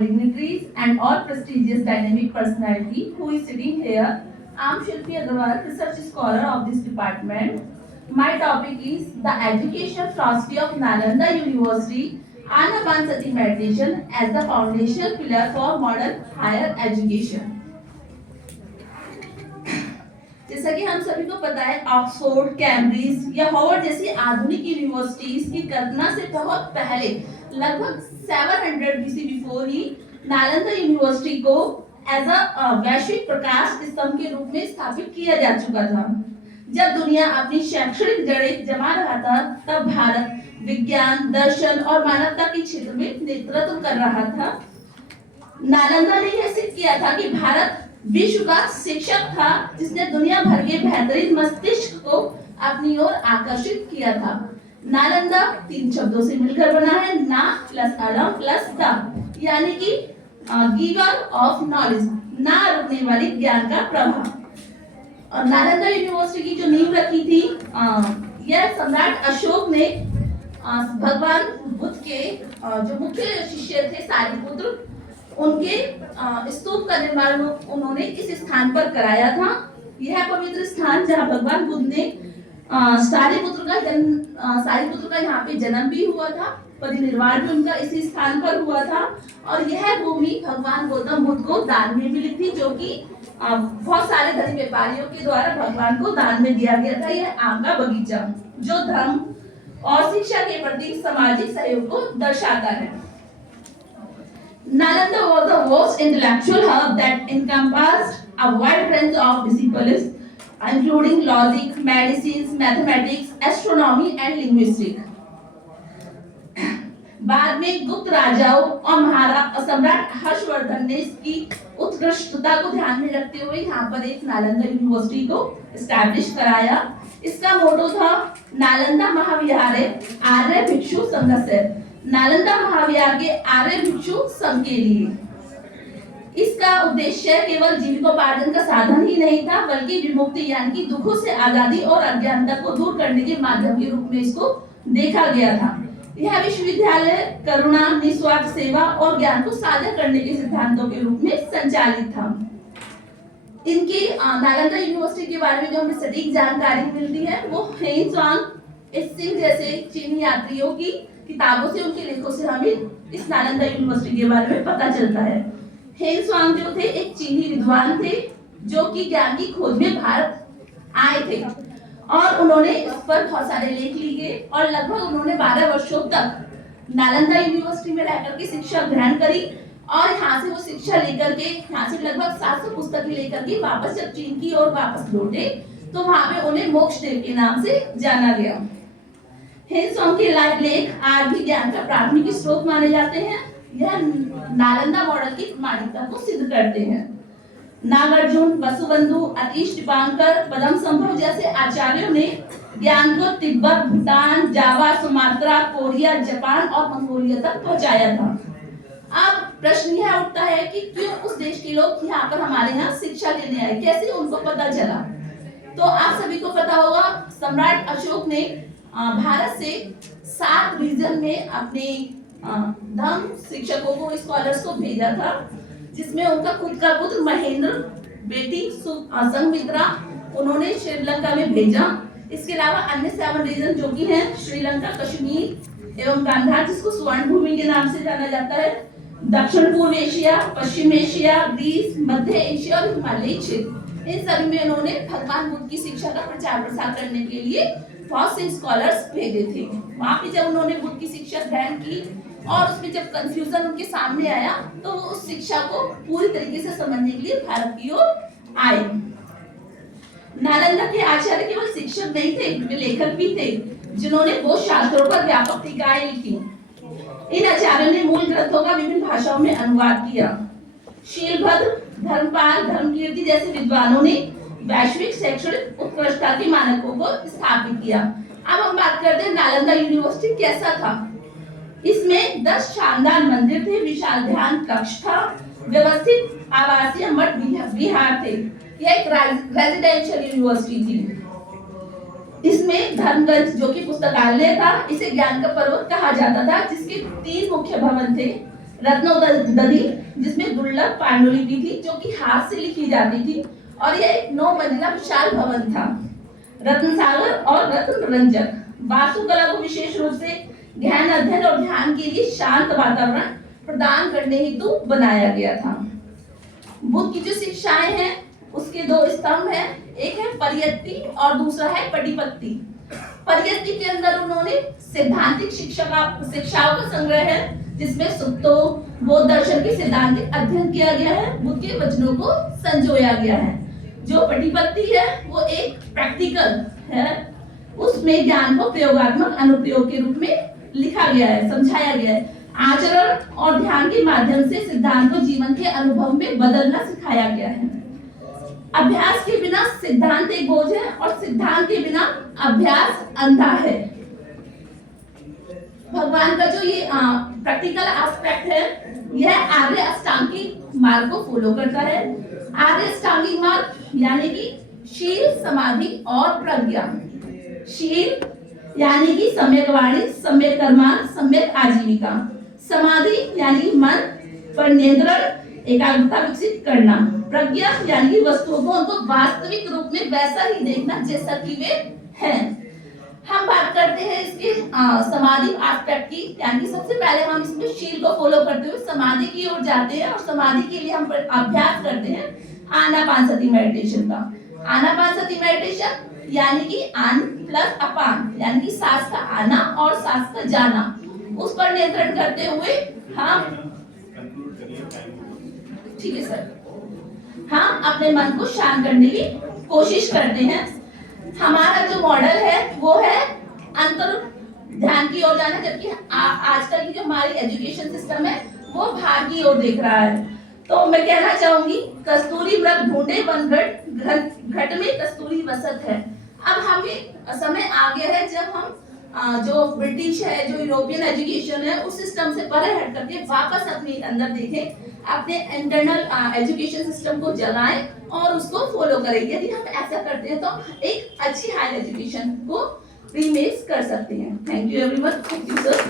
dignitaries and all prestigious dynamic personality who is sitting here. I'm Shilpi Agarwal, research scholar of this department. My topic is the education philosophy of Nalanda University Anapansati meditation as the foundational pillar for modern higher education. जैसा कि हम सभी को पता है Oxford, Cambridge या Harvard जैसी आधुनिक यूनिवर्सिटीज की कल्पना से बहुत पहले लगभग 700 BC before he Nalanda university को एज अ वैश्विक प्रकाश स्तंभ के रूप में स्थापित किया जा चुका था। जब दुनिया अपनी शैक्षणिक जड़ें जमा रहा था तब भारत विज्ञान, दर्शन और मानवता के क्षेत्र में नेतृत्व कर रहा था। नालंदा ने यह सिद्ध किया था कि भारत विश्व का शिक्षक था जिसने दुनिया भर के बेहतरीन मस्तिष्क को अपनी ओर आकर्षित किया था। नालंदा 3 शब्दों से मिलकर बना है, ना प्लस अलम प्लस द, यानी कि गिवर ऑफ नॉलेज, ना रुकने वाली ज्ञान का प्रवाह। और नालंदा यूनिवर्सिटी की जो नींव रखी थी यह सम्राट अशोक ने भगवान बुद्ध के जो मुख्य शिष्य थे सारिपुत्र, उनके स्तूप का निर्माण उन्होंने इस स्थान पर कराया था। यह पवित्र स्थान जहां भगवान बुद्ध ने सारिपुत्र का यहाँ पे जन्म भी हुआ था, परिनिर्वाण भी उनका इसी स्थान पर हुआ था। और यह भूमि भगवान गौतम बुद्ध को दान में मिली थी, जो कि बहुत सारे धनी व्यापारियों के द्वारा भगवान को दान में दिया गया था। यह आम का बगीचा जो धर्म और शिक्षा के प्रति सामाजिक सहयोग को दर्शाता है। Nalanda was the most intellectual hub that encompassed a wide range of disciplines, including logic, medicine, mathematics, astronomy, and linguistics. बाद में गुप्त राजाओं और सम्राट हर्षवर्धन ने इसकी उत्कृष्टता को ध्यान में रखते हुए यहाँ पर एक नालंदा यूनिवर्सिटी को एस्टैब्लिश कराया। इसका मोटो था नालंदा महाविहारे आर्य भिक्षु संघस्य, नालंदा महाविहार के आर्य भिक्षु संघ के लिए। इसका उद्देश्य केवल जीविकोपार्जन का साधन ही नहीं था, बल्कि विमुक्ति यानी कि दुखों से आजादी और अज्ञानता को दूर करने के माध्यम के रूप में इसको देखा गया था। यह विश्वविद्यालय करुणा, निस्वार्थ सेवा और ज्ञान को साझा करने के सिद्धांतों के रूप में संचालित था। इनकी नालंदा यूनिवर्सिटी के बारे में जो हमें सटीक जानकारी मिलती है वो हेन स्वांग सिंह जैसे चीनी यात्रियों की किताबों से, उनके लेखों से हमें इस नालंदा यूनिवर्सिटी के बारे में पता चलता है। हेन स्वांग जो थे एक चीनी विद्वान थे जो कि ज्ञान की खोज में भारत आए थे और उन्होंने इस पर बहुत सारे लेख लिखे और लगभग उन्होंने 12 वर्षों तक नालंदा यूनिवर्सिटी में रहकर के शिक्षा ग्रहण करी। और यहाँ से वो शिक्षा लेकर के यहाँ से लगभग 700 पुस्तकें लेकर के वापस जब चीन की ओर वापस लौटे तो वहां पे उन्हें मोक्षदेव के नाम से जाना गया। हेन स्वांग के लेख आज भी ज्ञान का प्राथमिक स्रोत माने जाते हैं। यह नालंदा मॉडल की मान्यता को सिद्ध करते हैं। नागार्जुन, वसुबंधु, अतीश दीपांकर, पदम संभव जैसे आचार्यों ने ज्ञान को तिब्बत, भूटान, जावा, सुमात्रा, कोरिया, जापान और मंगोलिया तक पहुंचाया था। अब प्रश्न यह उठता है कि क्यों उस देश के लोग यहाँ पर हमारे यहाँ शिक्षा लेने आए, कैसे उनको पता चला? तो आप सभी को पता होगा सम्राट अशोक ने भारत से 7 रीजन में अपने धर्म शिक्षकों को, स्कॉलर्स को भेजा था, जिसमें उनका खुद का पुत्र महेंद्र, बेटी संघमित्रा उन्होंने श्रीलंका में भेजा। इसके अलावा अन्य 7 रीजन जो कि हैं श्रीलंका, कश्मीर एवं गांधार जिसको स्वर्ण भूमि के नाम से जाना जाता है, दक्षिण पूर्व एशिया, पश्चिम एशिया, ग्रीस, मध्य एशिया और हिमालयी क्षेत्र, इन सभी में उन्होंने भगवान बुद्ध की शिक्षा का प्रचार प्रसार करने के लिए बहुत से स्कॉलर्स भेजे थे। वहां पे जब उन्होंने बुद्ध की शिक्षा ग्रहण की और उसमें जब कंफ्यूजन उनके सामने आया तो वो उस शिक्षा को पूरी तरीके से समझने के लिए भारत की ओर आए। नालंदा के आचार्य केवल शिक्षक नहीं थे, वे लेखक भी थे जिन्होंने बहुत शास्त्रों पर व्यापक टीकाएं लिखी। इन आचार्यों ने मूल ग्रंथों का विभिन्न भाषाओं में अनुवाद किया। शीलभद्र, धर्मपाल, धर्मकीर्ति जैसे विद्वानों ने वैश्विक शैक्षणिक उत्कृष्टता के मानकों को स्थापित किया। अब हम बात करते हैं नालंदा यूनिवर्सिटी कैसा था। इसमें 10 शानदार मंदिर थे, विशाल ध्यान कक्ष था, व्यवस्थित आवासीय मठ विहार थे। यह एक रेजिडेंशियल यूनिवर्सिटी थी। इसमें धर्मगंज जो कि पुस्तकालय था, इसे ज्ञान का पर्वत कहा जाता था, जिसके 3 मुख्य भवन थे। रत्नोदधि जिसमें दुर्लभ पांडुलिपि थी जो कि हाथ से लिखी जाती थी, और यह एक 9 मंजिला विशाल भवन था। रत्न सागर और रत्न रंजक वास्तुकला को विशेष रूप से ध्यान अध्ययन और ध्यान के लिए शांत वातावरण प्रदान करने हेतु बनाया गया था। बुद्ध की जो शिक्षाएं हैं उसके 2 स्तंभ हैं, एक है परियत्ति और दूसरा है पटिपत्ति। परियत्ति के अंदर उन्होंने सैद्धांतिक शिक्षाओं का संग्रह है जिसमें सुत्तो बौद्ध दर्शन के सैद्धांतिक अध्ययन किया गया है, बुद्ध के वचनों को संजोया गया है। जो पटिपत्ति है वो एक प्रैक्टिकल है, उसमें ज्ञान को प्रयोगात्मक अनुप्रयोग के रूप में लिखा गया है, समझाया गया है। आचरण और ध्यान के माध्यम से सिद्धांत को जीवन के अनुभव में बदलना सिखाया गया है। अभ्यास के बिना सिद्धांत एक बोझ है और सिद्धांत के बिना अभ्यास अंधा है। भगवान का जो ये प्रैक्टिकल एस्पेक्ट है यह आर्य अष्टांगिक मार्ग को फॉलो करता है। आर्य अष्टांगिक मार्ग यानी कि शील, समाधि और प्रज्ञा। शील यानी कि सम्यक वाणी, सम्यक कर्माण, सम्यक आजीविका। समाधि यानी मन पर नियंत्रण, एकाग्रता विकसित करना। प्रज्ञा यानी कि वस्तुओं को उनको वास्तविक रूप में वैसा ही देखना जैसा कि वे हैं। हम बात करते हैं इसके समाधि एस्पेक्ट की, यानी सबसे पहले हम इसमें शील को फॉलो करते हुए समाधि की ओर जाते हैं और समाधि के लिए हम अभ्यास करते हैं आनापानसति मेडिटेशन का। आनापानसति मेडिटेशन यानी कि आन प्लस अपान यानी कि सांस का आना और सांस का जाना, उस पर नियंत्रण करते हुए हम, ठीक है सर, हम अपने मन को शांत करने की कोशिश करते हैं। हमारा जो मॉडल है वो है अंतर ध्यान की ओर जाना, जबकि आजकल की जो हमारी एजुकेशन सिस्टम है वो बाहर की ओर देख रहा है। तो मैं कहना चाहूंगी कस्तूरी मृग ढूंढे वन घट में कस्तूरी वसत है। अब हमें समय आ गया है जब हम जो ब्रिटिश है, जो यूरोपियन एजुकेशन है, उस सिस्टम से परे हट करके वापस अपने अंदर देखें, अपने इंटरनल एजुकेशन सिस्टम को जगाएं और उसको फॉलो करें। यदि हम ऐसा करते हैं तो एक अच्छी हायर एजुकेशन को रीमेक कर सकते हैं। Thank you everyone. Thank you sir.